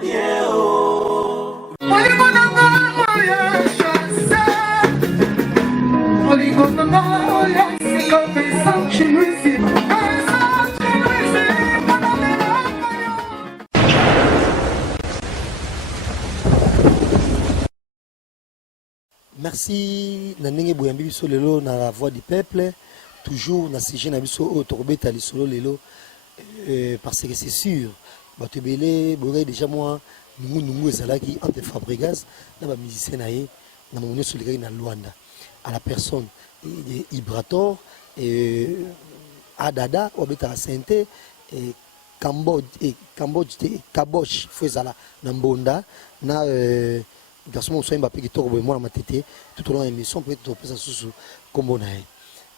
bien oh. Merci Nanenge Boyambi biso lelo na la voix du peuple, toujours na sujet na biso o tokobeta lisolo lelo parce que c'est sûr bato belé bogai déjà moi nungu ezalaki entre Fabregas na ba musicien na ye na monyo solikaki na Luanda à la personne Ibrator et Adada obeta Sainte et Cambodge Fezala na Mbonda na garçon mo soyemba pe kitoko boy moi matete tout au long de l'émission peut être pesa susu kombo na ye.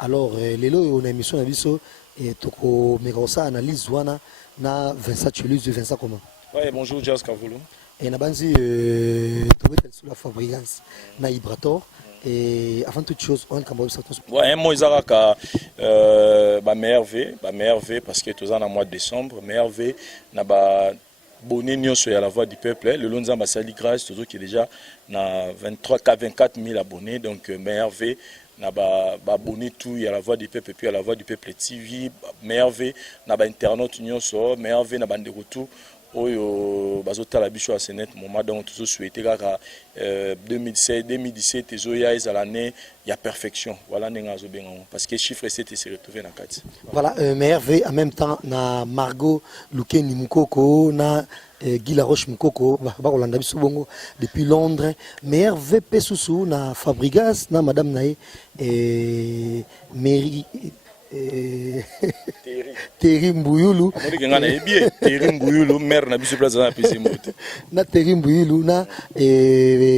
Alors lelo on a émission na biso et toko mekosa analyse wana na Vincent Chuluz Vincent comment. Ouais, bonjour Jazz Kavulu. Et na banzi tobeta sur la Fabregas na Ibrator et avant toute chose on cambo ça. Ouais, moi izaraka ba merveille parce que tous en mois de décembre merveille na ba bonné nyonso ya la voix du peuple le lonza basali grâce toujours qui est déjà na 24 000 abonnés donc merveille na ba abonné tout ya la voix du peuple puis à la voix du peuple TV merveille na ba internaute nyonso merveille na bande retour oyo bazotala biso à Senet moment donc toujours souhaité kaka 2017 ezoya eza l'année il y a perfection voilà nengazo benga parce que chiffre 7 s'est retrouvé na kati voilà merveille en même temps na Margot Lukeni Mukoko na Guy Laroche Mukoko ba kolanda biso bongo depuis Londres merveille pesusu na Fabregas na madame nae Mary Terry Mbuyulu Terry Mbuyulu mère na biso place na pesi moto na Terry Mbuyulu na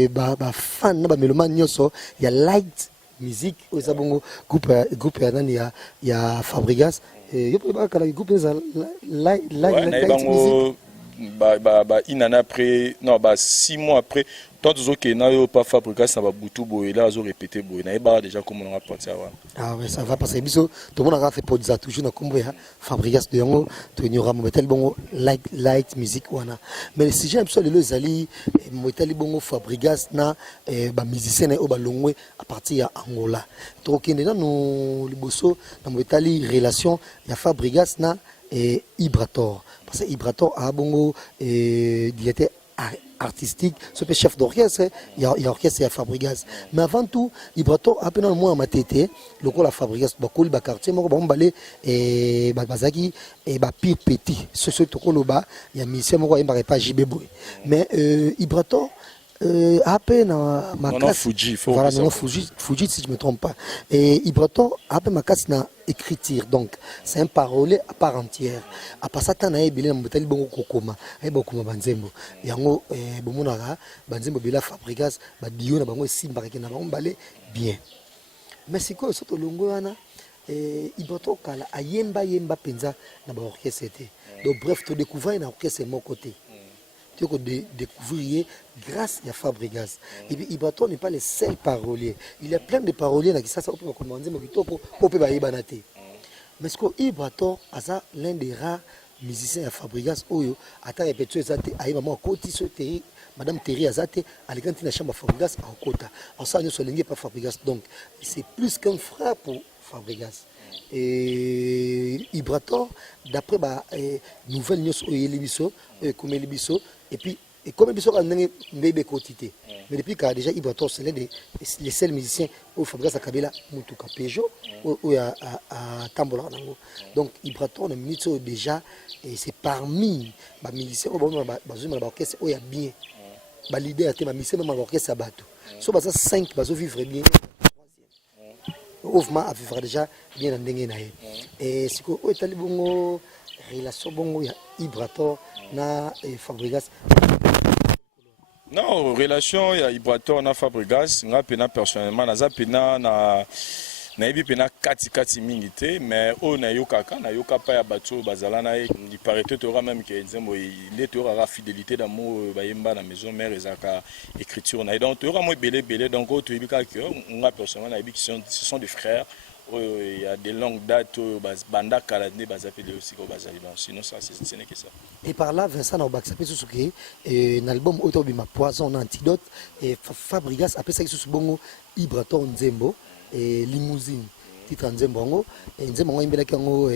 ba fan na ba mélomane nyonso ya light musique oza bongo groupe ya nani ya Fabregas yo pe ba kala groupe za light musique ba inana après non ba 6 mois après tant que na yo pas Fabregas na ba butu boy là zo répéter boy na ba déjà comme on a pensé avant ah ouais ça va passer biso tout le monde a fait podza toujours na kombo ya Fabregas de yango to nyora mo metel bongo light musique wana mais le sujet absolu le zali motel bongo Fabregas na ba musicien o ba longwe à partir ya Angola to kende na no liboso na motel relation ya Fabregas na Ibrator parce que Ibrator a bongo directeur artistique, ce chef d'orchestre, il y a orchestre et Fabregas. Mais avant tout, Ibrator a peine moins ma tête, le col à Fabregas, bakol bakartier, mon balé et bazaki et pire petit. Ce tokoloba, il y a mission moi il m'aurait pas JB boy. Mais Ibrator à peine ma classe voilà non Fuji si je me trompe pas et Ibrator a peine ma classe na écriture donc c'est un parolier à part entière à part ça t'en as bilé mbetali bongo kokoma et bokoma banzembo yango bomonaka banzembo bila Fabregas ba dio na bango simba ke na bango balé bien mais c'est quoi surtout longo wana Ibrator kala ayemba penza na ba orchestre donc bref tu découvrir na orchestre mon côté que découvrir grâce à Fabregas. Et puis Ibrator n'est pas le seul parolier. Il y a plein de paroliers qui ça peut commander pour mais ce que Ibrator a l'un des rares musiciens à Fabregas oyo ata répété ça aïe maman côté ce Terry madame Terry azate à l'écran de chambre Fabregas à Kota. En ça nous sommes pas Fabregas donc c'est plus qu'un frère pour Fabregas. Et Ibrator d'après nouvelle news au Yelibiso comme Yelibiso et puis et comme Yelibiso a une bébé quotité mais depuis qu'il a déjà Ibrator c'est l'un des les seuls musiciens au Fabregas à Kabila Mutuka Peugeot ou à Tambola donc Ibrator on a mis déjà et c'est parmi les musiciens au orchestre où il y a bien l'idée à ma musicien même orchestre à bateau so ça 5 baso vivre bien Ouvma a vivre déjà bien en dengue et si que au tali bongo relation bongo ya Ibrator na Fabregas non relation ya Ibrator na Fabregas nga pena personnellement na pena na yebi pena kati mingi te mais o na yoka pa ya bato bazala na il paraît que tu auras même que nzembo il est aura fidélité d'amour bayemba na maison mère ezaka écriture na donc tu auras moi belé donc tu yebi ka que nga personnellement na yebi qui ce sont des frères il y a des longues dates, banda kaladne bazapeli aussi ko bazali bon sinon ça ce n'est que ça. Et par là Vincent na baksa pe susuke un album autobi ma poison antidote et Fabrigas après ça susu bongo Ibraton Nzembo et limousine titre Nzembo ngo et Nzembo ngo imbela kango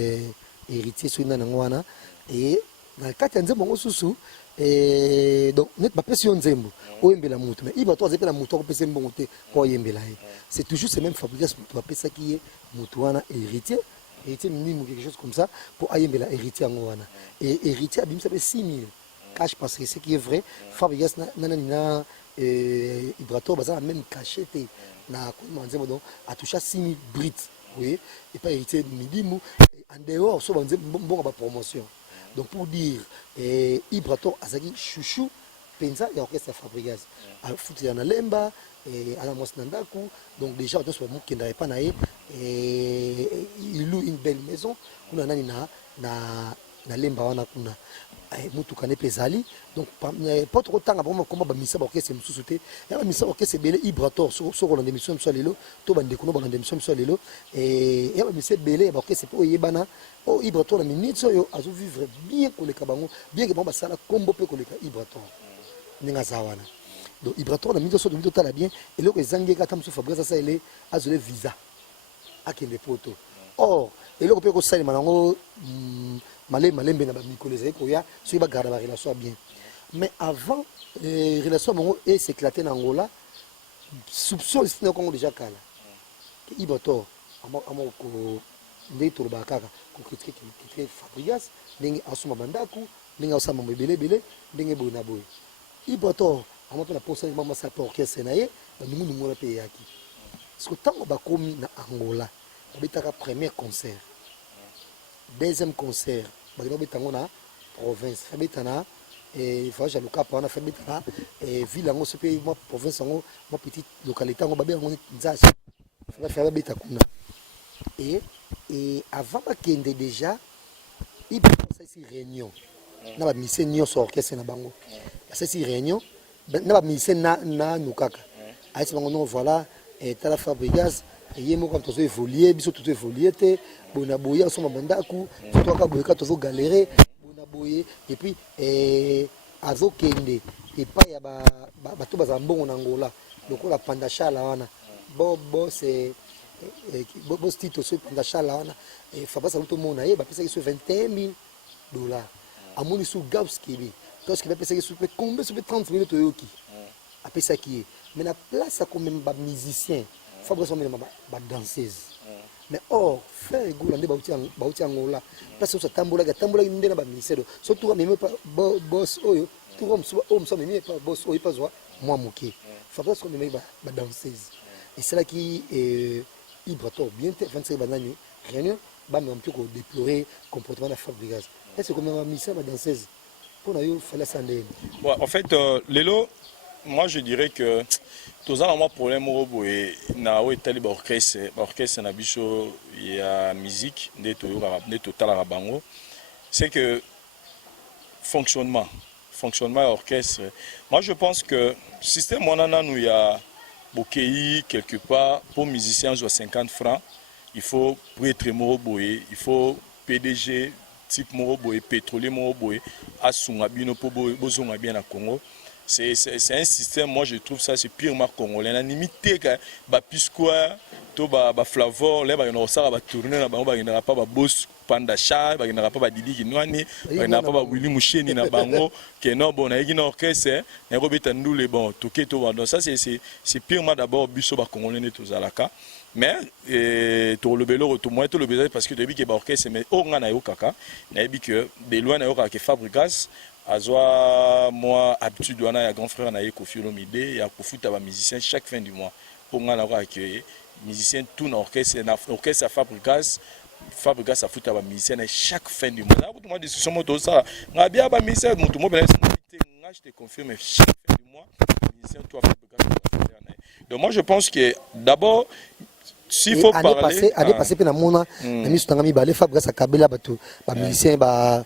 héritier suna na ngwana et na kati Nzembo ngo susu et donc net ba pression Nzembo o imbela mutu mais Ibraton azepela mutu ko pese mbongo te ko imbela c'est toujours ce même Fabrigas mutu ba pesa qui est mutu wana héritier héritier minimum quelque chose comme ça pour ayembela héritier ngwana et héritier abim ça fait 6000 cash parce que ce qui est vrai Fabrigas nanana Ibraton baza même cacheté na comment dire donc a touché 6000 brits oui et pas héritier minimum en dehors so banze bon ba promotion donc pour dire Ibraton azaki chouchou penza ya orchestre Fabrigas a foutu na lemba et à la Mosnandaku donc déjà on soit qui n'avait pas naé et il loue une belle maison on a na lemba wana kuna mutu kane pezali donc pas trop temps avant comment ba misa orchestre mususuté ya ba misa orchestre belé Ibraton so ko na émission so lelo to bande ko no na émission so lelo et ya ba misa belé ba orchestre po yebana o Ibraton na minute so yo azu vivre bien ko le kabango bien que bon ba sala combo pe ko le Ibraton ninga zawana. Donc Ibraton a mis de sorte de tout à la bien et là que Zangue quand Monsieur Fabrice ça il est à le visa à qui les poteaux or et là que peut ça manango malé na ba mikoleza ko ya so ba garder la relation bien mais avant relation mongo et s'éclater en Angola soupçon c'est Congo déjà kala que Ibraton amo ko ndetoro ba kaka ko critiquer Fabrice ndenge asuma bandaku ndenge asama mbele ndenge bona boy Ibraton on appelle la poste maman ça pour orchestre naie nous nous on payer aki parce que tant ba komi na Angola bitaka premier concert deuxième concert ba bitango na province fabitana et faut j'ai le cap on a fait bitana et ville ngo ce pays moi province ngo moi petite localité ngo ba bien ngo nzacha faut faire bitakuna et avant ba kende déjà il ça ici réunion na ba mission nyonso orchestre na bango ça ici réunion na ba mission na nukaka aïs bango non voilà et tala Fabrigas et yemo quand on évoluer biso tout évoluer te bona boya so mandaku to ka boya to galérer bona boye et puis azo kende et pas ya ba to bazambongo na Angola lokola pandachala wana bo c'est bo stito so pandachala wana et Fabrigas tout monde na ye ba pesa ki so $21,000 amoni sous Gauskibi Gauskibi ba pesa ki so combien so 30 minutes yoki a pesa ki mais la place a quand même ba musicien Fabrice on met ba danseuse mais or faire goût ande bauti Angola place so tambola inde na ba ministère surtout même pas boss oyo tout comme so même pas boss oyo pas moi moké Fabrice on met ba danseuse et c'est là qui Ibraton bien fait 25 banani rien ba me un peu déplorer comportement de Fabrice est-ce que même ministère ba danseuse pour yo fallait s'andé en fait Lelo moi je dirais que tous les problème na orchestre na biso ya musique de total bango c'est que fonctionnement orchestre moi je pense que système monana nous y a bokei quelque part pour musicien soit 50 francs il faut prêtre moroboé il faut PDG type moroboé pétrolier moroboé asunga bino po bozonga bien na Congo. C'est un système, moi je trouve ça c'est purement congolais. On a limité ba piscoa, to ba flavor, là ba on ça va tourner là ba on n'a pas ba boss panda cha, ba on n'a pas ba Didi Kinwani, ba on n'a pas ba Willy Moucheni na bango, que non bon na yiki na orchestre, na robeta ndule bon, toké to donc ça c'est purement d'abord biso ba congolais to zalaka. Mais to le belo to moi to le belo parce que depuis que ba orchestre mais o ngana yo kaka, na bi que de loin na yo ka Fabrigas Azwa moi habitude wana ya grand frère na Kofi Olomide ya kofuta ba musicien chaque fin du mois pour ngana ko accueillir musicien tout na orchestre Fabrigas a futa ba musicien chaque fin du mois. Là pour moi discussion moto ça ngabia ba musicien mutu mo bela je te confirme chaque fin du mois musicien toi Fabrigas. Donc moi je pense que d'abord s'il faut parler année passée pe na mona na misu tangami ba le Fabrigas akabela bato ba musicien ba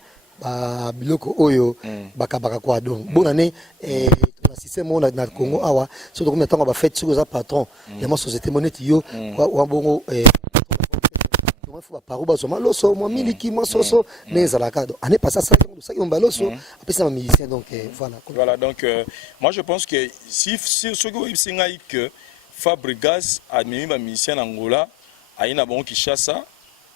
biloko oyo bakabaka kwa donc bonne année na système on a na Congo awa surtout comme tant ba fête sur za patron ya ma société monnaie yo wa bongo moi faut pas roba so maloso moi miliki moi soso mais à la cadre année passée ça qui on baloso après c'est un musicien donc voilà donc moi je pense que si ce que Fabregas a mis un musicien en Angola a une bon Kinshasa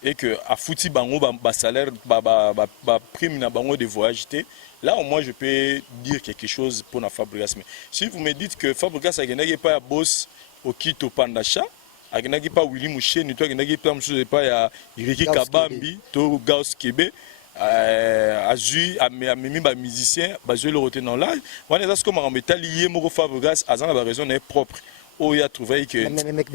et que a foutu bango ba salaire ba prime na bango de voyage là au moins je peux dire quelque chose pour na Fabregas. Mais si vous me dites que Fabregas a gagné pas à boss au Kito Pandacha agenaki pa Willy Moucheni to agenaki pa msuze pa ya Iriki Kabambi to Gauss Kebe azui amemi ba musicien bazui le retenant là wana ça comme en métal lié moko Fabregas azana ba raison est propre oh il a trouvé que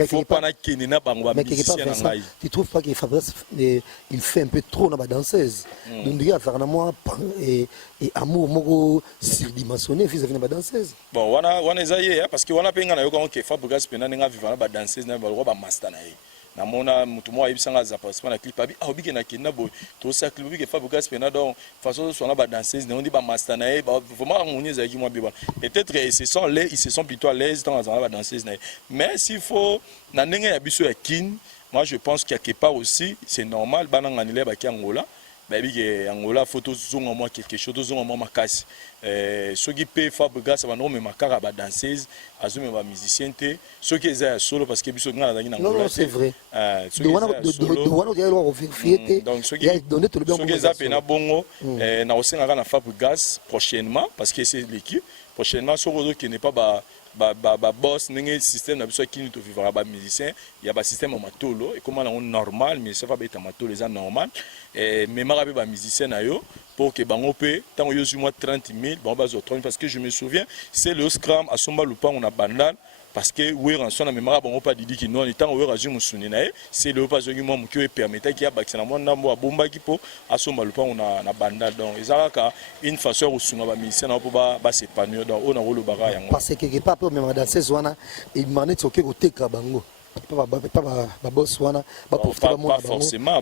faut pas na kenena bango ba musicien na ngai. Tu trouves pas que Fabregas il fait un peu trop na ba danseuse donc il y a faire na moi et amour moko surdimensionné vis-à-vis na ba danseuse bon wana ezaye parce que wana penga na yo quand que Fabregas pena nga vivant na ba danseuse na ba ba master na ye na mona mutu mo ayibisanga za participant na clip abi obike na kina boy to sa clip obike Fabregas pena donc façon so na ba danseuse on dit ba master na ye vraiment on est avec moi biba peut-être ils se sont plutôt à l'aise dans la danseuse na ye mais s'il faut na ndenge ya biso ya kin moi je pense qu'il y a quelque part aussi c'est normal bana nganile ba ki Angola baby que Angola photo zonga moi quelque chose zonga moi makasi ceux qui paient Fabregas ça va non mais makara ba danseuse azumi ba musicien te ceux qui est solo parce que biso ngana dans Angola non c'est vrai de wana dia lo vérifier donc ceux qui donné tout le bien ceux qui zapena bongo na osenga na Fabregas prochainement parce que c'est l'équipe prochainement sur qui n'est pas ba boss n'engé système na biso qui nous vivra ba musicien il y a ba système en matolo et comment on normal mais ça va être matolo les normal et mais marabe ba musicien na yo pour que bango pe tant yo moi 30 000 bon ba zo 30 parce que je me souviens c'est le scrum à Somba Lupa on a bandal parce que oui en son mémoire bon pas dit qui non étant oui razu musuni na c'est le pas zogi moi qui permettait qu'il y a bakina moi ndambo bomba qui po à Somba Lupa on a bandal donc ezalaka une façon où sunga ba musicien na po ba s'épanouir donc on a rolo bara yango parce que quelque part peu même dans ces wana il manait toke ko teka bango pas boss wana ba profiter ba pas forcément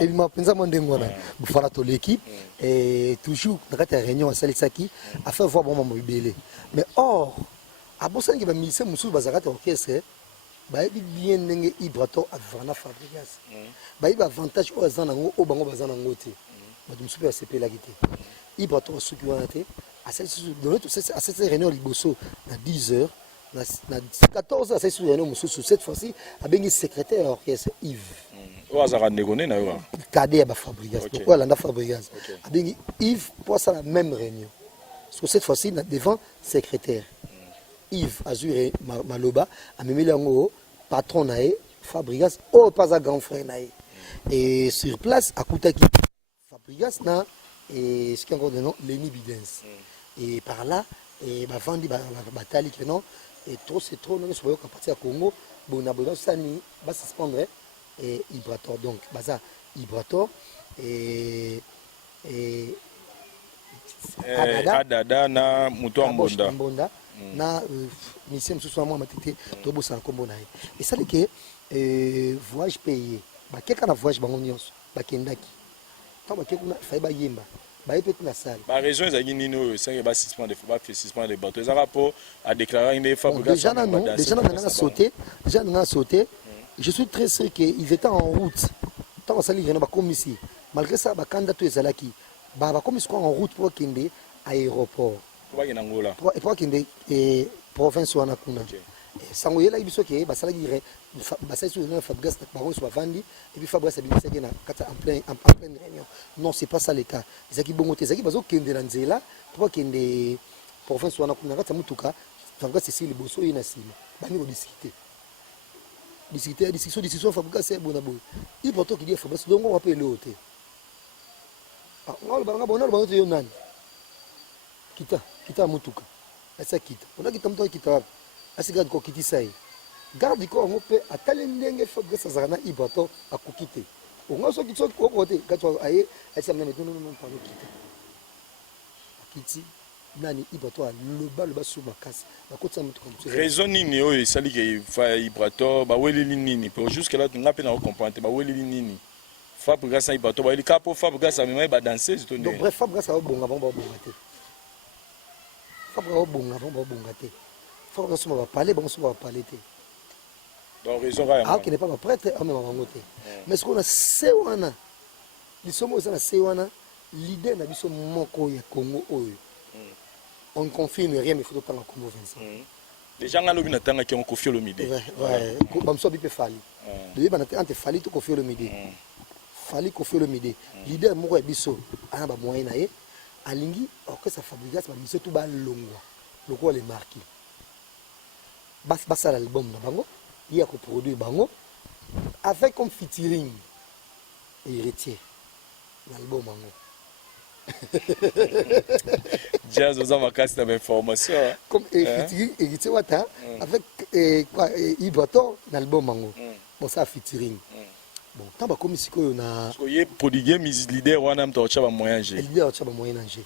et m'a pensa mon dengo na bufala to l'équipe et toujours dans la réunion à Salisaki a fait voir bon moment belé mais or a bossa ngi ba musicien musu bazakata orchestre ba bien ndenge Ibrato avana Fabregas ba iba avantage o azana ngo o bango bazana ngote ba musu pe sepela kité Ibrato suki wana te à cette réunion liboso à 10h na 14h à cette réunion cette fois-ci avec le secrétaire orchestre Yves o azara négocier na yo cadet ba Fabregas donc voilà na Fabregas avec Yves pour ça la même réunion parce que cette fois-ci devant secrétaire Yves Azure Maloba a même le patron nae Fabregas au pas à grand frère nae et sur place à Koutaki Fabregas na et ce qui encore de nom Lenny Bidens et par là et bah vendi bah bataille que non et trop c'est trop non sur qu'à partir à Congo bon a besoin ça ni va suspendre et Ibrator donc bah ça Ibrator et adada na muto mbonda na mission mususu moi matete to bossa kombo na et ça que voyage payé bah quelqu'un na voyage bango nyonso ba kendaki tant ba quelqu'un fa ba yemba la salle. La raison est que c'est un suspens de bateaux. Ça rapport à déclarer une Fabregas. Déjà, on a sauté. Je suis très sûr qu'ils étaient en route. Tant que ça, ils viennent comme ici. Malgré ça, quand ils étaient là, ils sont en route pour qu'il y ait un aéroport. Pour qu'il y ait un Angola. Pour qu'il y ait une province ou un Akuna. Sango yela ibiso ke basala dire basala sur une Fabregas baron soit vendu et puis Fabregas a bien ça en plein réunion non c'est pas ça le cas ezaki bongo te ezaki bazo kende na nzela pour kende province wana kuna kata mutuka Fabregas c'est le bosso ina sima bani discussion Fabregas c'est bon abo il porte qui dit Fabregas donc on va payer l'hôtel ah on va bonheur yo nani kita mutuka asa kita on a kita mutuka kita asigarde ko kiti sai garde ko ngo pe atale ndenge Fabregas azana Ibrato akukite onga so kitso ko kote katwa aye asa mna metu non pas kiti nani Ibrato le bal sous makasi bakotsa mutu comme ça raison nini o esali ke fa Ibrato ba weli nini pour jusque là tu ngapena ko comprendre ba weli nini Fabregas Ibrato ba elika po Fabregas amema ba danser to donc bref Fabregas a bonga bon te Fabregas bonga bon te Fabregas va parler bon va parler te Donc raison ra ah qui n'est pas prêtre ah mais maman te mais ce qu'on a sewana bisomo ça na sewana l'idée na biso moko ya Congo oyo on ne confirme rien mais faut pas en Congo Vincent déjà nga lobi na tanga ki on Koffi Olomide ouais bamso bi pe fali de ba na ante fali to Koffi Olomide fali Koffi Olomide l'idée moko ya biso ana ba moyen na ye alingi orchestre Fabrigas ba biso tout ba longwa loko les marquis basa l'album na bango il y a ko produire bango avec comme featuring héritier l'album bango jazz aux amakasi na information comme featuring héritier wata avec quoi Ibrator l'album bango bon ça featuring bon tant ba comme sikoyo na so ye prodiguer musique leader wana mtaocha ba moyen G leader cha ba moyen G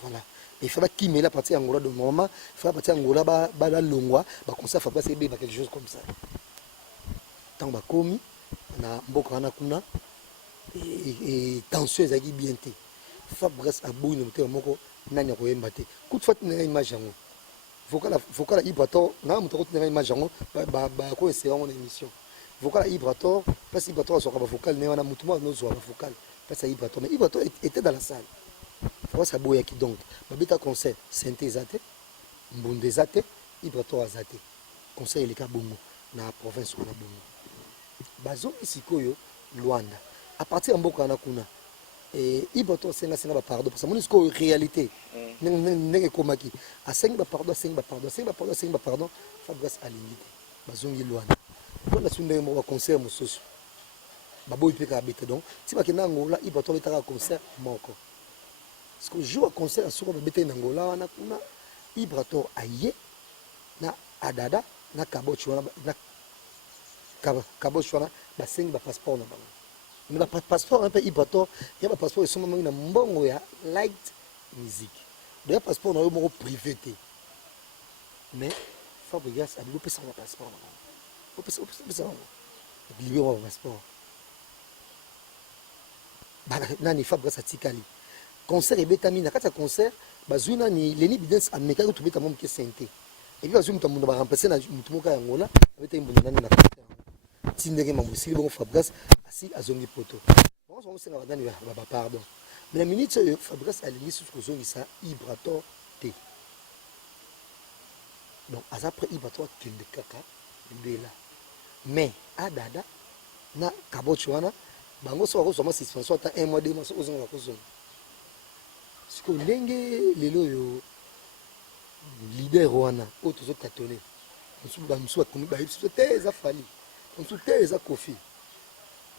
voilà il faut qu'il me la partie Angola de moment il faut la partie Angola ba la longwa ba concert fa passer ba quelque chose comme ça tant ba komi na mboka na kuna et tension ezaki bien te Fabrice aboui no mutema moko nanya ko yemba te coup de fois na image yango vocal Ibrator na mutoko na image yango ba ko essayer en émission vocal Ibrator parce Ibrator so ka ba vocal ne wana mutuma no zo ba vocal parce Ibrator mais Ibrator était dans la salle ça boya qui donc babeta concert synthésate mbundezate Ibrator azate concert il ka bongo na province wana bongo bazo isikoyo Luanda à partir de mboka na kuna Ibrator senga ba pardon parce que mon isko réalité nenge komaki a senga ba pardon Fabrice alinité bazongi Luanda pour la sunde mo concert mosusu baboyi peka beta donc si ba kena ngola Ibrator betaka concert moko parce que jour concert sur ba beta Angola wana kuna Ibrator aye na adada na kabochi wana na kabochi wana ba sengi ba passeport na bango mais ba passeport un peu Ibrator ya ba passeport so na mbongo ya light music de passeport na yo moko privé te mais Fabrigas a dit pesa ba passeport na bango pesa libre ba passeport ba nani Fabrigas atikali concert ebetami na kati ya concert bazwi nani Lenny Bidens amekaki tubeta mo mke sente et puis bazwi mutu mundu ba remplacer na mutu moka ya ngola abeta mbunda nani na concert tindenge mamusili bongo Fabrigas asi azongi poto bon so senga badani ba pardon mais la minute Fabrigas alingi sur kozongi sa Ibrator te donc après Ibrator kende kaka ndela mais adada na kabochi wana bango so ko suspension ta 1 mois 2 mois so ozonga ko zonga siko ndenge lelo yo leader wana oto zo tatone musu akomi ba yipso te za fali musu te za Koffi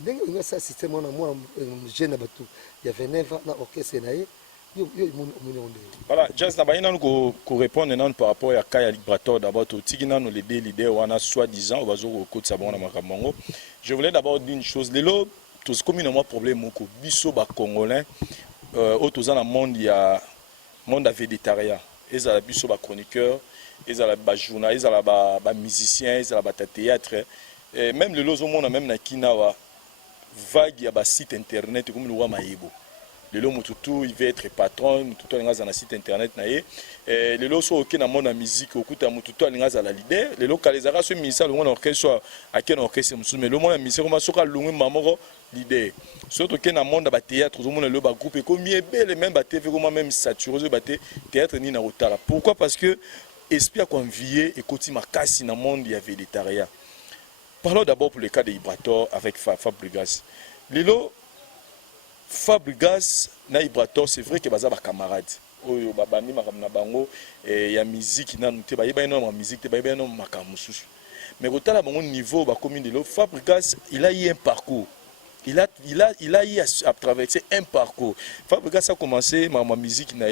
ndenge nga sa système wana moi jeune batu ya 29 ans na orchestre na ye yo mon onde voilà just na baina ko répondre non par rapport à Kaya Ibrator d'abord to tigina no les deux leaders wana soi-disant bazo ko kotsa bona makambo je voulais d'abord dire une chose lelo tous comme un problème ko biso ba congolais autour dans le monde il y a monde végétarien ils ont biso ba chroniqueur ils ont ba journaliste ils ont ba musicien ils ont ba théâtre et même le lozo monde même na kinawa vague ya ba site internet comme le roi Maïbo le lo mututu il veut être patron mututu alinga na site internet na ye le lo so ok na monde musique okuta mututu alinga za la leader le lo kalezaka ce ministère le monde orchestre à quel orchestre mususu mais le monde musique comme soka lungu mamoko leader surtout que na monde ba théâtre zo monde le ba groupe comme belle même ba TV comme même saturé ba théâtre ni na rotala pourquoi parce que esprit a convié et koti makasi na monde ya végétarien. Parlons d'abord pour le cas de Ibrator avec Fabrigas. Lilo Fabrigas na Ibrator c'est vrai que baza ba camarades oyo babami makamna bango ya musique na nute ba yeba no musique te ba yeba no makamususu mais kotala bango niveau ba commune de lo Fabrigas il a eu un parcours il a eu à traverser un parcours. Fabrigas a commencé ma musique na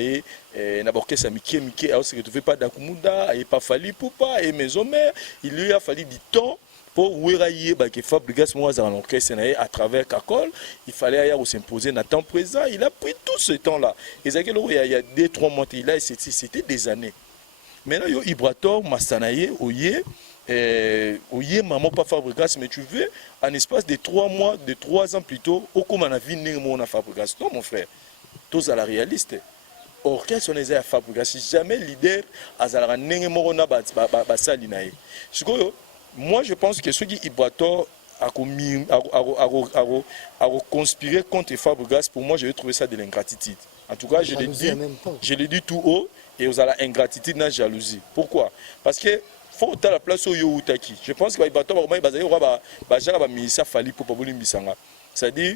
orchestre Mickey a se retrouvé pas d'Akumunda et pas fallu pour pas et maison mère il lui a fallu du temps pour que Fabrigas moi dans l'orchestre à travers Kakol il fallait aller s'imposer dans temps présent il a pris tout ce temps là et ça il y a 2-3 mois il a c'était des années maintenant yo Ibrator Masanaye oye maman pas Fabrigas mais tu veux en espace de 3 mois de 3 ans plutôt au comme on a vu mon Fabrigas non mon frère tous à la réaliste orchestre on est à Fabrigas jamais leader azala nenge moko na ba sali nae sikoyo moi je pense que ceux qui Ibrator a conspiré contre Fabregas, pour moi je vais trouver ça de l'ingratitude. En tout cas, je l'ai dit tout haut, et vous avez l'ingratitude, la jalousie. Pourquoi? Parce que faut que la place où Youtaki. Je pense que Ibrator va misa fali pour pas voler misanga. C'est-à-dire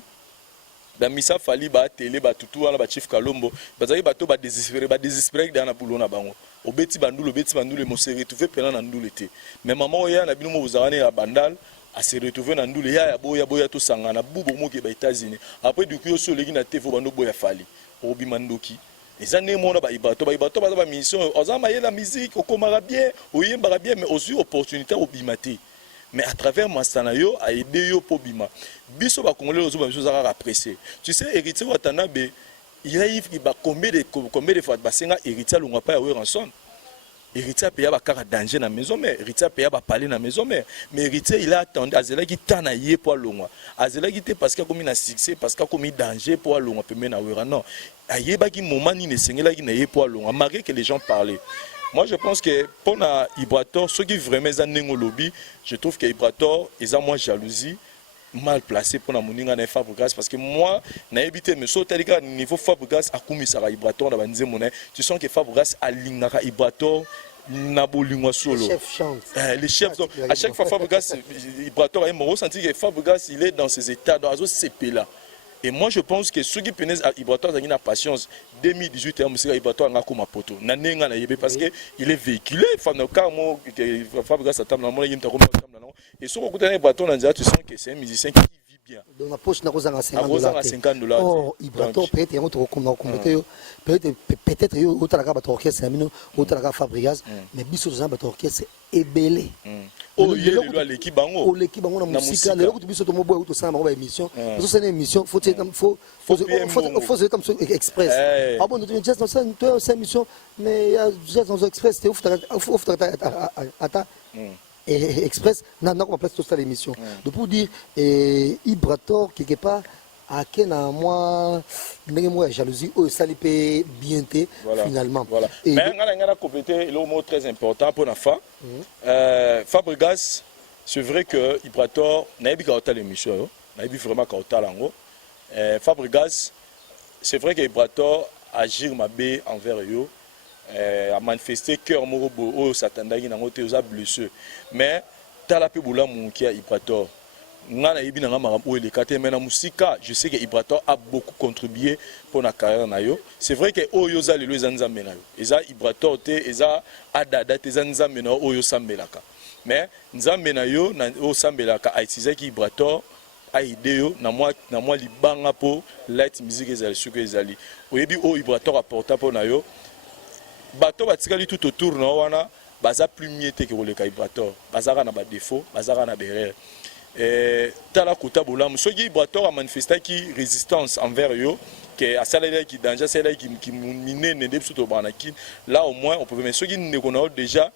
ba misa fali ba télé ba tutu ala ba chef Kalombo, bazali bato ba désespéré dans la boulot na bango. Obeti bandule mo se retrouver pendant na ndule te. Mais maman oya na bino mo bozarane ya bandal a se retrouver na ndule ya boya to sangana bubo mo ke ba États-Unis. Après du coup yo so legi na te fo bando boya fali. Obi mandoki. Les années mona ba Ibrator ba mission ozama ye la musique okomara bien, oyembara bien mais aussi opportunité obimate. Mais à travers Mastanayo a aidé yo pour bima. Biso ba congolais ozo ba biso za apprécier. Tu sais héritier Watanabe il a eu combien de fois basenga héritier longa pa ya rançon. Héritier paya ba kara danger na maison mais héritier paya ba parler na maison mais héritier il a attendu azela ki tana yé pour longa. Azela ki te parce que comme na succès parce que comme danger pour longa pe na wera non. Ayeba ki moment ni ne sengela ki na yé pour longa. Malgré que les gens parlaient. Moi, je pense que pour Ibrator, ceux qui vraiment ont lobby, je trouve que Ibrator, ils ont moins jalousie, mal placé pour la moninga na Fabregas parce que moi, na évité mais sauf que niveau Fabregas a commis ça Ibrator dans banze monnaie, tu sens que Fabregas a lingaka Ibrator na bolingwa solo. Les chefs donc à chaque fois Fabregas Ibrator a ressenti que Fabregas il est dans ses états dans CP là. Et moi je pense que ceux qui penaient à Ibrator ont une patience 2018 et Ibrator a comme poto nanenga na yebe parce que il est véhiculé Fabregas a table na et sur le côté Ibrator tu sens que c'est un musicien qui vit bien. Dans la poche na kozanga $50. Oh Ibrator peut-être un autre peut-être autre ka orchestre amino autre ka Fabregas mais biso za orchestre est belé. Oh l'équipe bango na musique le ko biso to mo boy to ça ma émission parce que c'est une émission faut comme express ah bon tu just dans cette émission mais il y a juste dans express tu faut ata express na on place toute l'émission donc pour dire Ibrator quelque part à quel moi jalousie au salipé bien finalement mais on a complété le mot très important pour la fin Fabregas c'est vrai que Ibrator n'a pas eu l'émission n'a pas vraiment qu'autant lango Fabregas c'est vrai que Ibrator agir mabé envers eux a manifesté cœur morobo au satandagi na ngote aux blessés mais tala pe boula mon qui a Ibrator ngana yebi na ngama o le kate mais na musika je sais que Ibrator a beaucoup contribué pour la carrière na yo c'est vrai que oyo za lelo ezanzambe na yo eza Ibrator te eza adada te ezanzambe na oyo sambelaka mais nzambe na yo na o sambelaka a utilisé ki Ibrator a aidé yo na moi libanga po light music ezali suko ezali oyebi o Ibrator apporta pour na yo bato batikali tout autour na wana baza plus miete que le Ibrator bazaka na ba défaut bazaka na berere tala kota bolam soki Ibrator a manifesté qui résistance envers yo que a salé qui danger celle qui mine ne debso to banaki là au moins on peut mais soki ne connaît déjà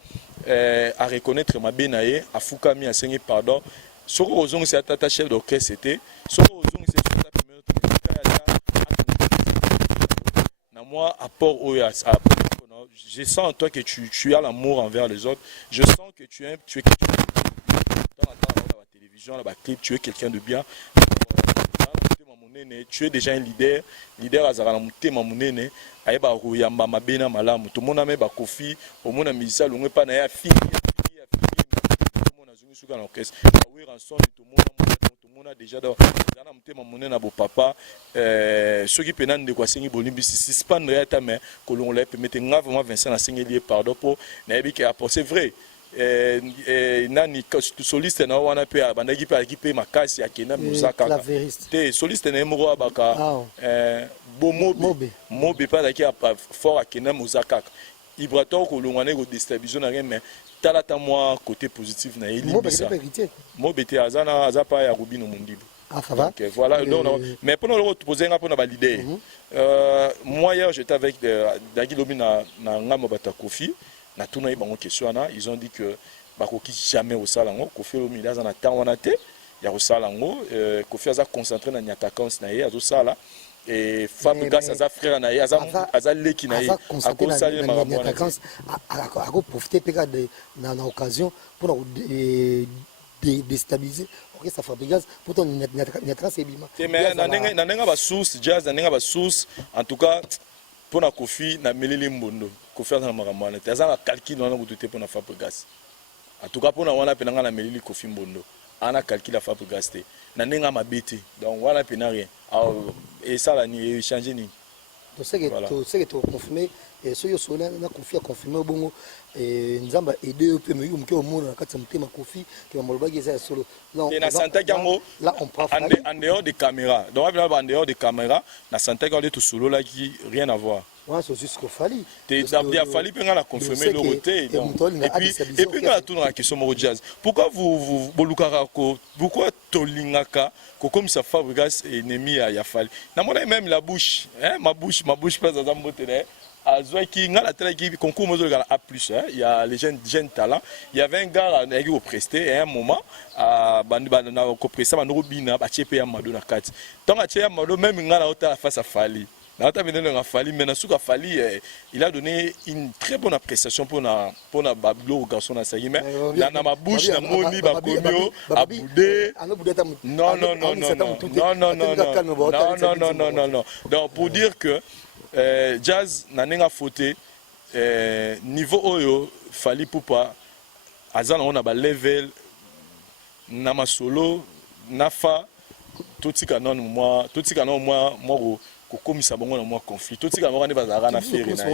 à reconnaître ma benaye a fukami a signé pardon soko ozong c'est tata chef d'orchestre c'était soko ozong c'est ça première na moi apport au je sens en toi que tu as l'amour envers les autres. Je sens que tu es quelqu'un dans la télévision, dans la clip, tu es quelqu'un de bien. Tu es déjà un leader. Leader azara muté mamunene. Ayeba royamba mabena malamu. Tout le monde a mis Kofi. Au monde a mis ça. L'on est pas na fille. Tout le monde a zungi suka l'orchestre. Aoué rançon tout le monde a déjà dans la muté mamunene na bo papa. Ceux qui peuvent de quoi signer bonimbi si c'est pas une réalité mais que l'on les permet de vraiment Vincent a signé lié pardon pour n'abi qui a c'est vrai nani soliste na wana pe bandaki pe équipe makasi ya kena musaka te soliste na moko abaka mobe pas daki fort à kena musaka Ibrator ko longane ko déstabiliser na rien mais talata moi côté positif na eli bisa mobe te azana azapa ya rubino mundibo. Ah, ça va. Okay, voilà. Mais pour nous poser un peu de l'idée. Moi hier j'étais avec Dagi Lobi na ngamo bata Kofi. Na tuna yi bango question na ils ont dit que bakoki jamais au salango Kofi Lobi là na temps wana te ya au salango Kofi aza concentré na attaquant na ye azo sala et Fabregas aza frère na ye aza leki na ye akosali makambo wana akoprofite mpe na occasion mpona déstabiliser orchestre Fabregas pourtant niatrance ebima mais na ndenge basource jazz na ndenge basource en tout cas mpona Kofi na meleli mbondo Kofi aza na makambo wana te aza na calcul wana kutu te mpona Fabregas en tout cas mpona wana mpe na ngai na meleli Kofi mbondo ana calcul ya Fabregas te na ndenge mabe te donc wana mpe na rien esala ni echange nini toseke toconfirme soki osolo na Kofi aconfirme bongo nzamba aide yo mpe moki moke omona na kati ya motema Kofi ke bamalobaki eza ya solo na santaki yango en dehors de caméra donc en dehors de caméra na santaki yango tosololaki rien à voir wana sozusko fali ya fali mpe ngai na confirme eloko te et puis ngai natunaka question moko jazz pourquoi bolukaka pourquoi tolingaka kokomisa Fabregas ennemi ya fali namona même la bouche ma bouche place aza mbote na ye azwaki ngai natalaki concours mozoleka na A+, il y a les jeunes talents il y avait un gars ayaki kopreste à un moment kopreste bando kobina batie mpe ya mado na kati ntango atie ya mado même ngai naotala face à fali mais il a donné une très bonne appréciation pour na bablo garçon na sagi mais na ma bouche na moni ba konyo abudé non donc pour dire que jazz na nenga fauté niveau oyo fali pupa azana on a ba level na masolo nafa totika non moi kokomisa bango na mwa conflit totika bango ne bazalaka na fere na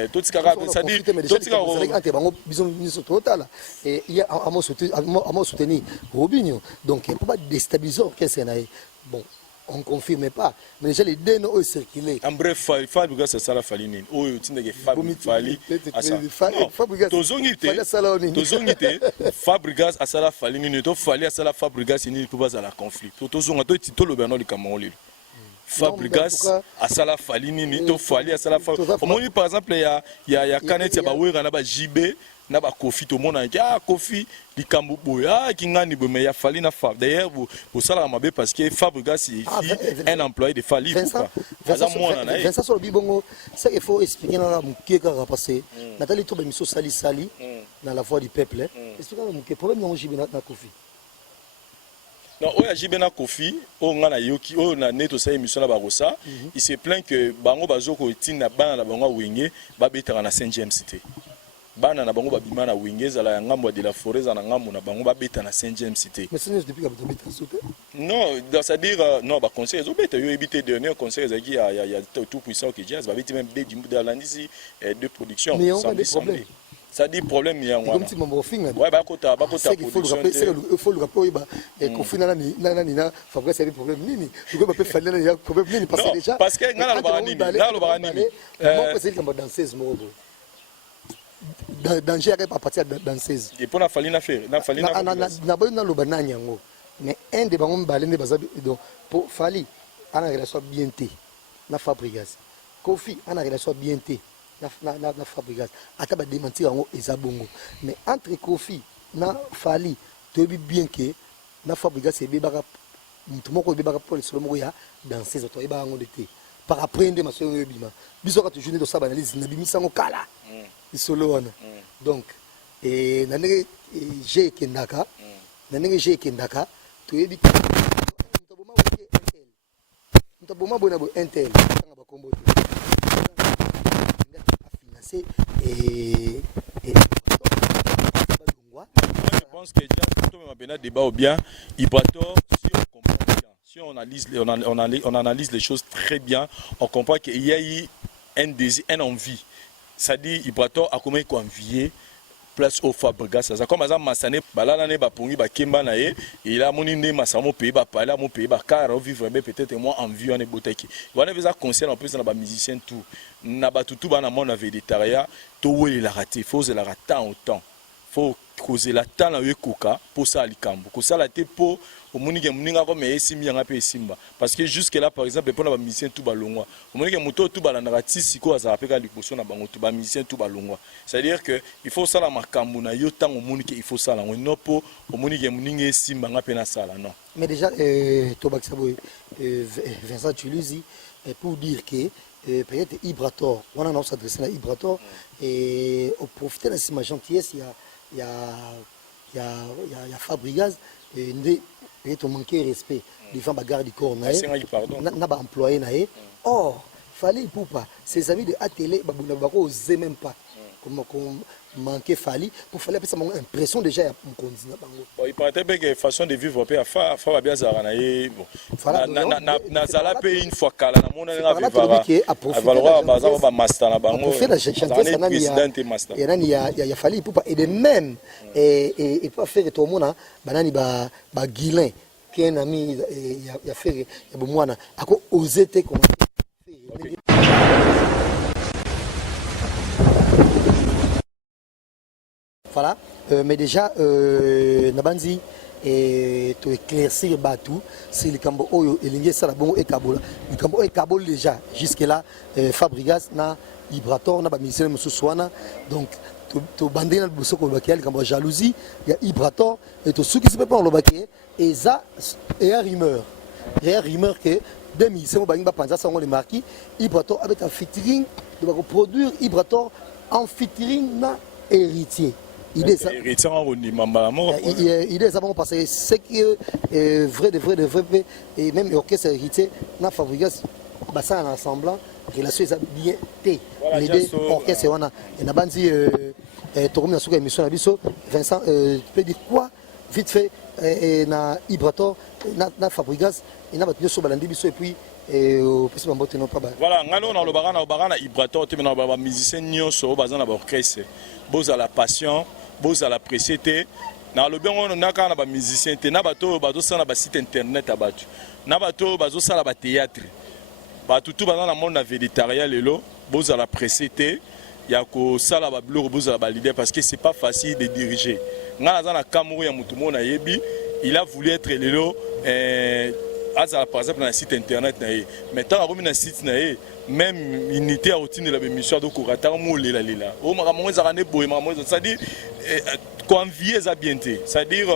ye totika c'est-à-dire totika ante bango biso miso totala et il y a amo soutenir Robinho donc il peut pas déstabiliser orchestre na ye bon on confirme pas mais déjà les deux ont circulé en bref Fabregas ça la fali nini oyo tindeke fali tozongite Fabregas asala fali nini to fali asala Fabregas nini pour bazala conflit tozonga to lo bernard likambo lelo Fabregas asala fali nini to fali asala omoni par exemple ya kaneti ya bawera na ba JB na ba Kofi to mona Kofi likambo boya kingani bo mais ya fali na Fab d'ailleurs bo sala mabe parce que Fabregas est un employé de Fali Vincent sur le bibongo c'est qu'il faut expliquer na muke ka passer Nathalie to ba miso sali na la voix du peuple expliquer na muke problème na JB na Kofi. Non, oya jibena Kofi, o ngana yoki, o na neto sa émission na barosa, il se plaint que bango bazoko etina bana na bango wenge, ba betaka na 5e cité. Bana na bango babima na wenge zala ngambo de la forêt za na ngambo na bango ba beta na 5e cité. Mais c'est depuis que tu beta sauté. Non, c'est-à-dire non ba conseil zo beta yo éviter dernier conseil za qui il y a tout puissant que jazz, ba beta même des de landisi de production sans problème. Ça dit problème ya ngwana. Comme si mon film. Ouais ba kota production. Il faut le rappeler ba Kofi na Fabregas avait problème nini. Tu peux pas faire là problème nini parce que déjà parce que ngala lo ba nini. Moi c'est comme danseuse mo. Danger à partir de danseuse. Et pour la fali na faire, na fali na ba na lo ba na nyango. Mais un des bango balende bazabi donc pour fali ana relation bien té na Fabregas. Kofi ana relation bien té. Na Fabregas ata ba démentir yango eza bongo mais entre Kofi na Fali toyebi bien que na Fabregas ebebaka mutu moko ebebaka pour le solo moko ya danseuse to eba yango de te par après nde maso yo bima biso ka toujours de ça analyse na bimisa ngo kala solo wana donc et na ndenge j'ai kendaka na ndenge j'ai kendaka toyebi mutaboma bona bo intel tanga ba kombo et je pense que déjà débat ou bien Ibrator, si on comprend bien, si on analyse les choses très bien, on comprend qu'il y a eu un désir, une envie. Ça dit Ibrator a comment envier place au Fabregas ça comme ça masane balala ne ba pongi ba kemba na ye il a moni ne masamo pays ba parler mon pays ba car vivre peut-être moi en vie on est boteki voilà vous a conseil en plus na ba musicien tout na ba tutu ba na mon vegetariat to wele la raté faut la rata autant faut causer la temps na yokoka pour ça likambo ko ça la te po omonike muninga ko me esimi yanga pe esimba parce que jusque là par exemple pour na ba musicien tout balongwa omonike muto tout balanda ratisi ko azala peka liposo na bango tout ba musicien tout balongwa c'est à dire que il faut ça la makambo na yo tango omonike il faut ça la no po omonike muninga esimba nga pe na sala non mais déjà to bakisa boy Vincent Chuluzi pour dire que peut-être Ibrator, on a s'adressé à Ibrator et au profiter de cette gentillesse, il y a Fabregas et peut-être manquer respect devant la garde du corps n'a pas employé naé. Or fallait pour pas ses amis de ATL babunabako osaient même pas comme manquer fallait pour fallait ça mon impression déjà mon continent bango. Bon il paraît bien que façon de vivre peu fa bien ça naé bon. Na zala pe une fois kala na mona nga vivara. Avalora baza ba master na bango. Fait la chantier ça il y a fallu pour pas et de même et pas faire tout le monde banani ba Guilin qui est un ami il a fait il y a bon moi na ako oser te comment. Voilà, mais déjà, Nabanzi, et tu éclaircir Batou, c'est le Cambo Oyo et l'Ingé Sarabon et Kabola. Le Cambo et Kabol déjà, jusque-là, Fabregas, na Ibrator, na Bamisel Moussouana, donc tu bandé dans le Boussoko Baké, le Cambo jalousie, il y a Ibrator, et tout ce qui se peut pas le Baké, et ça, et un rumeur. Il y a un rumeur que 2000, c'est mon Bangba Panza, ça on le marqué, Ibrator avec un featuring, de produire Ibrator en featuring na héritier. Il est ça bon parce que c'est que vrai et même l'orchestre héritier n'a Fabregas bassin en assemblant relation bien té les deux orchestres on a et n'a bandi tout comme dans cette émission abisso Vincent tu peux dire quoi vite fait et na Ibrator na Fabregas et na battu sur balandi biso et puis voilà ngalo na lobagana Ibrator te na ba musicien nyonso bazana ba orchestre boza la passion boza la précédé na le bien on a quand ba musicien te na bato ça na ba site internet à batu na bato ça na ba théâtre batu tout bazana monde na végétarien lelo boza la précédé ya ko sala ba blog boza ba leader parce que c'est pas facile de diriger ngala za na Cameroun ya mutu mona yebi il a voulu être lelo par exemple dans le site internet mais tant que na site même unité à routine de la mission de Korata moule la lila o maramongo zarane boy maramongo ça dit convier za bienté c'est-à-dire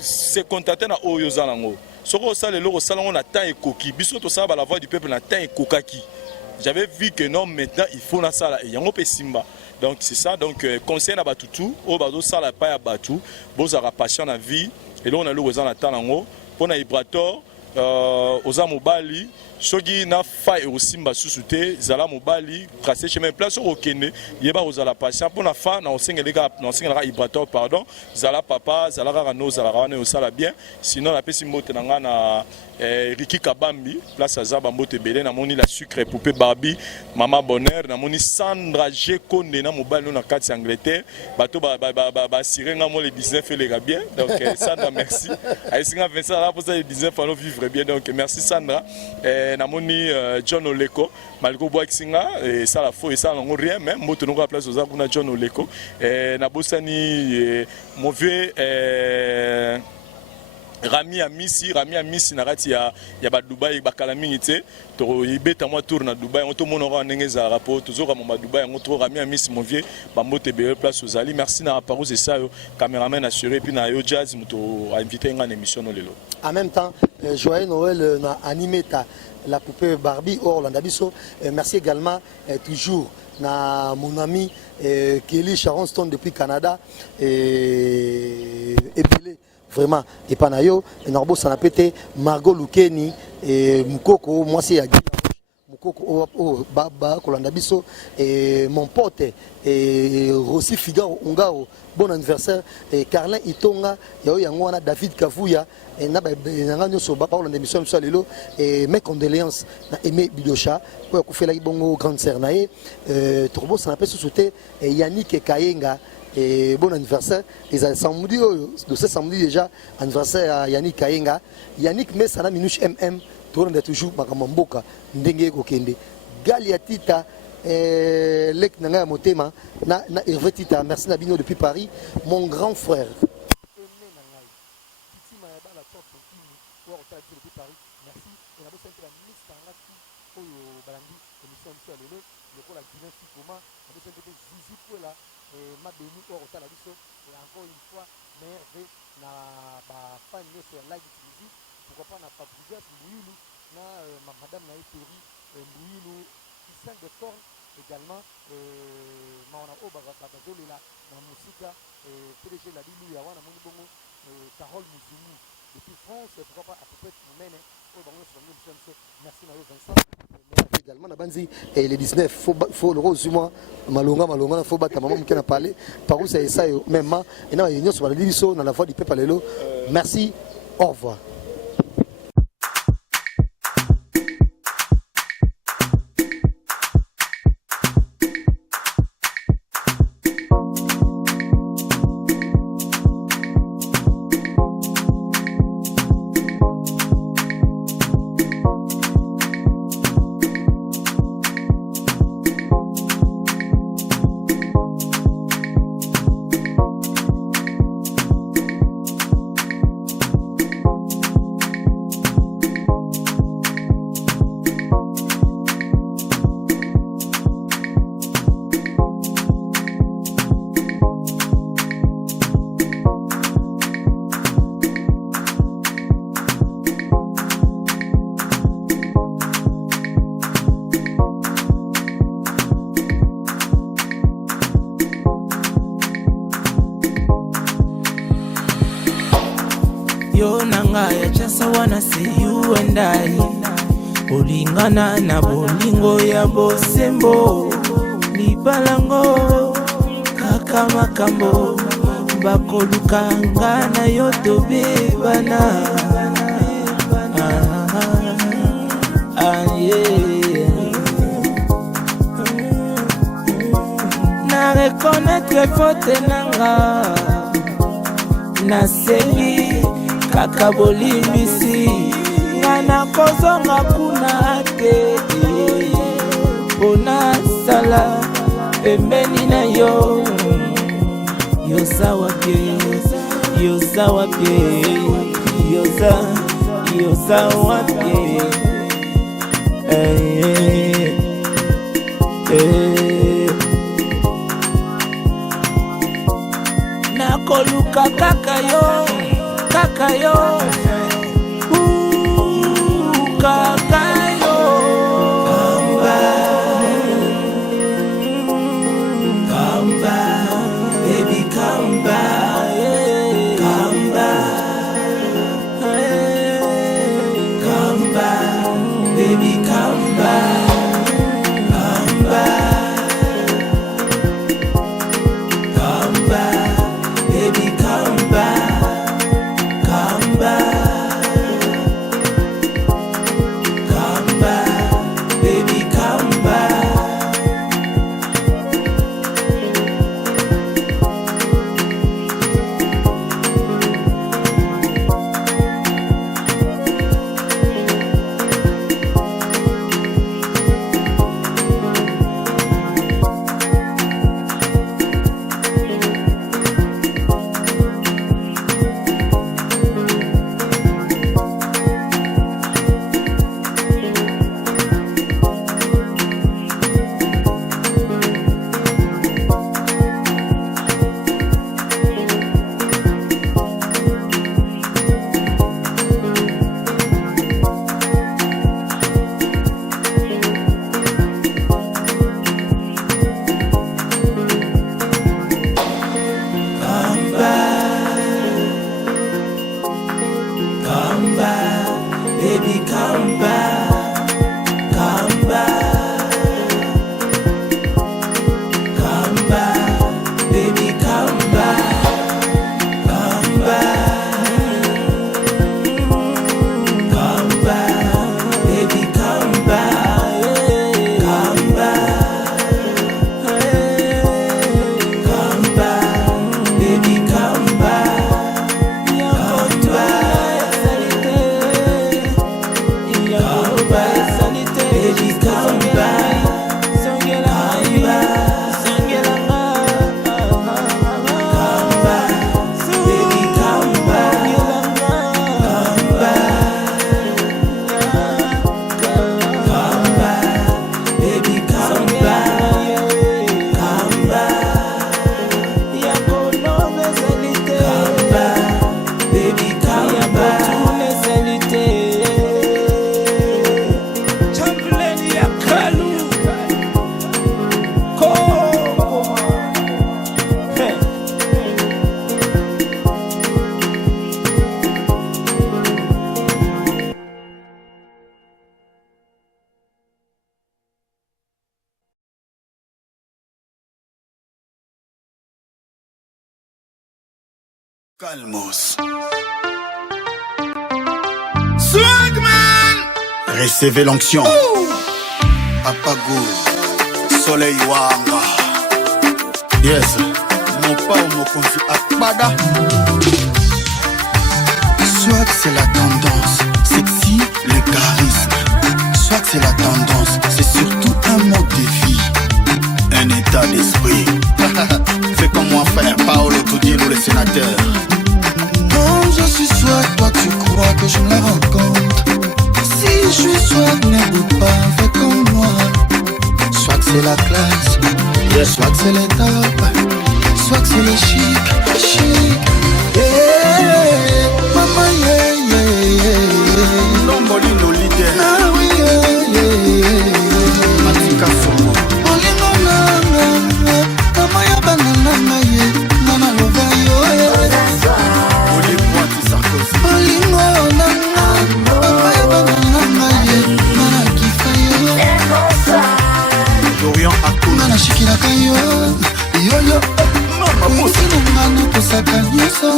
c'est contacter na oyo zalango soko ça le lo salon na temps et koki biso to ça ba la voix du peuple na temps et kokaki j'avais vu que non maintenant il faut na sala et yango pe simba donc c'est ça donc conseil na batutu o bazo sala pa ya batu bozara patient na vie et là on a le rezan na talango pour na Ibrator oza mobali soki na fa et osimba susute zala mobali tracé chemin place au kene yeba ozala patient pour na fa na osengelega Ibrator pardon zala papa zala rara no zala rana osala bien sinon la pesi mbote na nga na Ricky Kabambi place azaba mbote belé na moni la sucre poupée Barbie maman bonheur na moni Sandra Jekonde na mobali na kati Angleterre bato ba sirenga mo le 19 fait les bien donc Sandra merci aisinga Vincent là pour ça le 19 allons vivre bien donc merci Sandra namoni John Oleko malgré bois kinga et ça la faux et ça non rien même moto no place aux kuna John Oleko na bosani mon vieux Rami Amisi na rati ya ba Dubai ba kalami te to ibeta moi tour na Dubai on to monora ndengeza rapport toujours à mon Dubai on to Rami Amisi mon vieux ba mote be place aux ali merci na parou c'est ça cameraman assuré puis na yo jazz muto invité nga émission no lelo en même temps joyeux Noël na animé la poupée Barbie Orlando Bisso merci également toujours na mon ami Kelly Sharon Stone depuis Canada et Billy vraiment et panayo et norbo ça n'a pété Margot Lukeni et Mukoko moi c'est Mukoko baba Kolanda Bisso et mon pote et Rossi Figaro Ongao bon anniversaire et Carlin Itonga yao yangwana David Kavuya et na nga nyoso ba Kolanda émission so lelo et mes condoléances na Aimé Bidocha pour ko fela bongo grande sœur nae turbo ça n'a pas sous-sauté et Yannick Kayenga et bon anniversaire les samedi de ce samedi déjà anniversaire à Yannick Kayenga Yannick mais ça na minouche mm tourne toujours makamamboka ndenge ko kende Galiatita lek nanga motema na Hervé Tita merci na bino depuis Paris mon grand frère ma béni au retard la biso et encore une fois merveille na ba fan sur live musique pourquoi pas na Fabrigas Mbuyulu na madame na Etori Mbuyulu Christian de Corne également maona o bazolela na musika PDG la Lilu ya wana moni bongo Carole Muzumu depuis France pourquoi pas à peu près Moumene o bango so merci na yo Vincent également na banzi et les 19 faut le rose moi malonga na faut battre maman qui na parlé par où c'est ça même et na union sur la liso dans la voix du peuple lelo merci au revoir. I just wanna see you and I olingana na bolingo ya bosembo libalango kaka makambo bakolukanga na yo tobebana na reconnaître faute nanga na seli kaka bolimbisi ngana kozonga kuna te pona sala pembeni na yo yosawa pie yosawa pie nakoluka kaka yo kakayo kakayo come back baby come back baby come back baby come back. Calmos. Swagman. Recevez l'onction. Papa Go. Soleil Wanga. Yes. Mon pas ou mon confi Akbada. Swag c'est la tendance. Sexy le charisme. Swag c'est la tendance. C'est surtout un mode de vie. Un état d'esprit. Fais comme moi frère Paolo Tudielo le sénateur. Non je suis swag, toi tu crois que je me la rencontre. Si je suis swag, n'écoute pas, fais comme moi. Swag c'est la classe, swag c'est les top, swag c'est le chic, chic. Yeah, maman yeah yeah yeah. Lombolino leader. Ah oui yeah yeah. Matika Somo. Olingo nanga, kama ya banana ye, nana lova yo. Oli Poiti Sarkozy. Olingo nanga, kama ya banana ye, nana kifa yo. Dorian Akuna. Nana shikilaka yo, yo yo. Mama Posa. Nana posaka nyoso,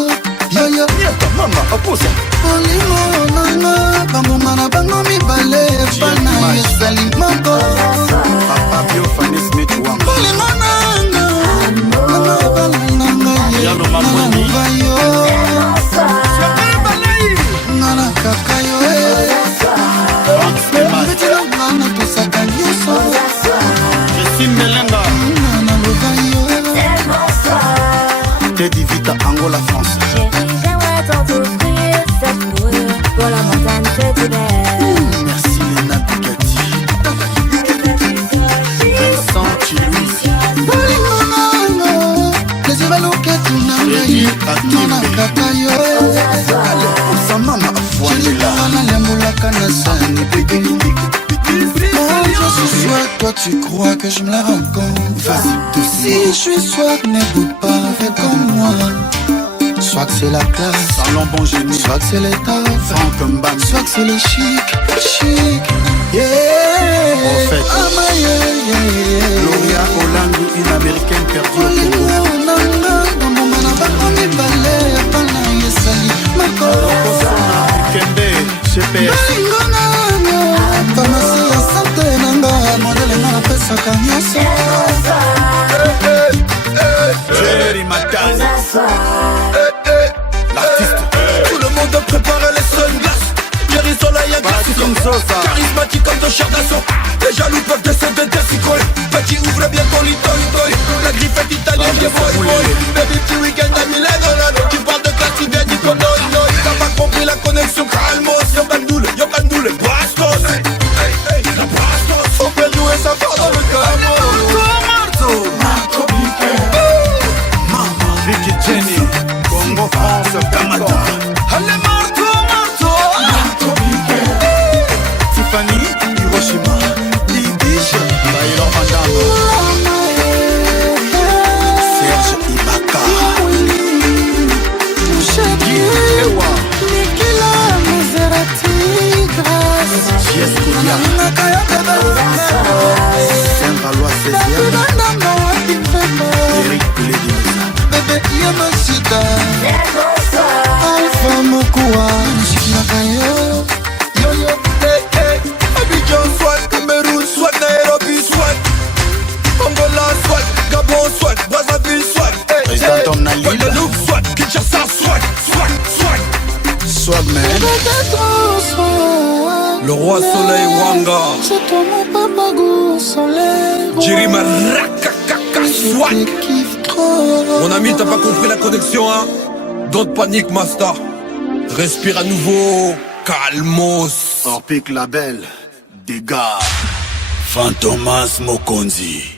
yo yo. Nieta mama Aposa. Olingo nanga, bambuma na bango mibale, bana esali moko. Papa Bio Fanny Smith Wanga. Olingo nanga, nana bananga ye, Yalo nana Mamoni. luva yo. Nana kaka yo, Franks Emas. betina nana posaka nyoso, Christine Melenga. nana luva yo. Teddy Vita Angola France. Chérie, j'aimerais tant t'offrir cette fourrure pour la montagne cet hiver. Merci Léna Bugatti. Vincent Chiluisi. Olingo nanga, plaisir baloketu nanga ye, nana kaka yo. Osa mama Afuangela. Nana lembulaka na sani bébé. Moi je suis swag, toi tu crois que je me la rencontre. Vas-y Si doucement. je suis swag, n'écoute pas, fais comme moi. Swag c'est la classe, Salon Bon Génie. swag c'est l'état, Franck Mbam. swag c'est le chic, chic. Yeah. Au fait. Ah, ma, yeah, yeah, yeah. Gloria Olangu, une américaine perdue au Congo. Olingo nanga, bambuma na bango mibale, apana yesali mako. Kembe, GPS. Olingo nanga, pharmacie ya santé nanga, modele nga napesaka nyonso. Jerry Matane. L'artiste. Tout le monde prépare les sunglasses. Jerry Soleil à Basim Sosa. charismatique comme de char d'assaut. Les jaloux peuvent descendre des cicoles. Petit ouvre bien ton lit, la griffette italienne qui est boy boy. Baby petit week-end à Milano. Tu parles de classe, tu viens du condo. T'as pas compris la connexion Calmos. Yo candoule, Bastos. La Bastos. On peut jouer ça fort dans le camo. Marteau piqué. Vicky Jenny. Congo France. Canada. Allez marteau. Tiffany. Hiroshima. Libiche. Bailo Madame. Serge Ibaka. Ewa. Nikila Maserati grâce. J.S. Koulia. Saint-Valois 16e. Eric Poulet-Dinosa. Bébé Yamasita Alpha Mokua Nishikilaka yo. Yo yo, hey hey. Abidjan swat, Cameroun swat, Nairobi swat, Angola swat, Gabon swat, Brazzaville swat, hey Président Tom Nalil. Guadeloupe swat, Kinshasa swat. Swagman. Peut-être Le roi soleil Wanga, c'est toi mon papa goût soleil. Jirima Rakakaka swat. Je te kiffe trop. Mon ami, t'as pas compris la connexion, hein? Don't panique, Master. Respire à nouveau, calmos. Orpic Label. Dégâts. Fantomas Mokonzi.